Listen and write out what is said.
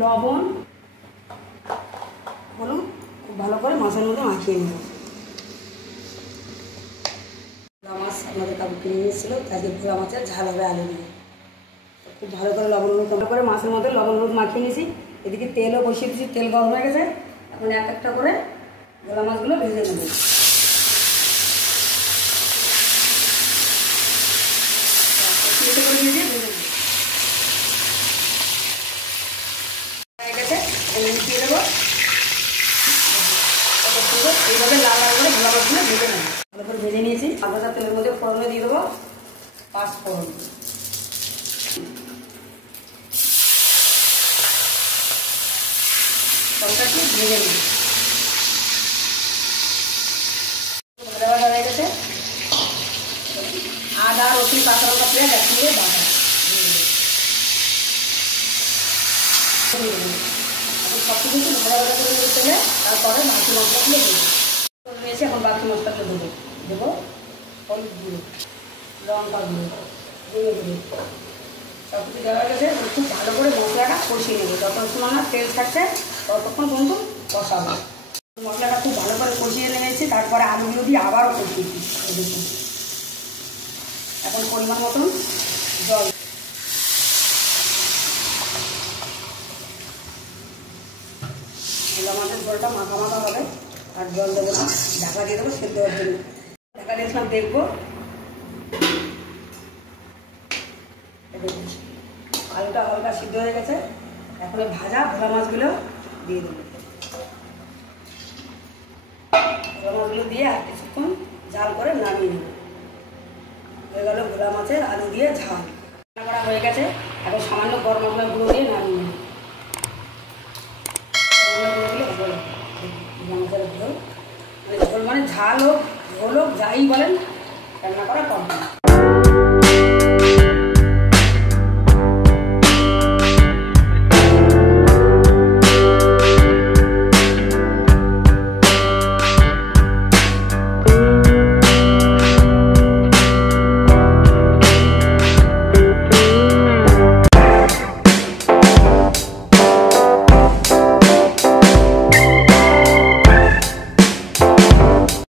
লবণ, হলুদ খুব ভালো করে মাছের মধ্যে মাখিয়ে নেব। ভোলা মাছ আমাদের কাকু কিনে নিয়েছিল, তাই ভোলা মাছের ঝাল হবে আলু দিয়ে। খুব ভালো করে লবণ হলুদ ভালো করে মাছের মধ্যে লবণ হলুদ মাখিয়ে নিয়েছি। এদিকে তেলও বসিয়ে দিয়েছি, তেল গরম হয়ে গেছে। এখন এক একটা করে ভোলা মাছগুলো ভেজে নেব। মিশিয়ে দেবো এইভাবে লাল লাল করে ভোলা মাছগুলো ভেজে নেব। ভালো করে ভেজে নিয়েছি। আদা তেলের মধ্যে ফোড়নে দিয়ে দেবো পাঁচফোড়ন, সবটা ঠিক ভেজে নেব। ভাজা ভাজা হয়ে গেছে। আদা রসুন কাঁচা লঙ্কা পেঁয়াজ একসঙ্গে বাটা সব কিছু ভাজা ভাজা করে নিয়ে চলে, তারপরে বাকি মশলাগুলো দেবো। নিয়েছি এখন বাকি মশলাগুলো দেবো হলুদ গুঁড়ো, লঙ্কা গুঁড়ো, জিরে গুঁড়ো, সব কিছু দেওয়া গেছে। খুব ভালো করে মশলাটা কষিয়ে নেবে। যতক্ষণ না তেল ছাড়ছে ততক্ষণ পর্যন্ত কষাবো। মশলাটা খুব ভালো করে কষিয়ে নিয়েছি, তারপরে আলুগুলো দিয়ে আবারও কষিয়েছি। দেখুন এখন পরিমাণ মতন জল, ভোলা মাছের ঝোলটা মাখা মাখা হবে, আর জল দেবো না, ঢাকা দিয়ে দেবো সেদ্ধ হওয়ার জন্য। ঢাকা দিয়েছিলাম, দেখবো। আলুটা হালকা সিদ্ধ হয়ে গেছে। এখন ভাজা ভোলা মাছগুলো দিয়ে দেবো। ভোলা মাছগুলো দিয়ে আর কিছুক্ষণ ঝাল করে নামিয়ে নেব। হয়ে গেল ভোলা মাছের আলু দিয়ে ঝাল। রান্না করা হয়ে গেছে। এখন সামান্য গরম মশলা গুঁড়ো দিয়ে নামিয়ে নেব। ঝোল মানে ঝাল হোক ঝোল হোক যাই বলেন, রান্না করা কমপ্লিট।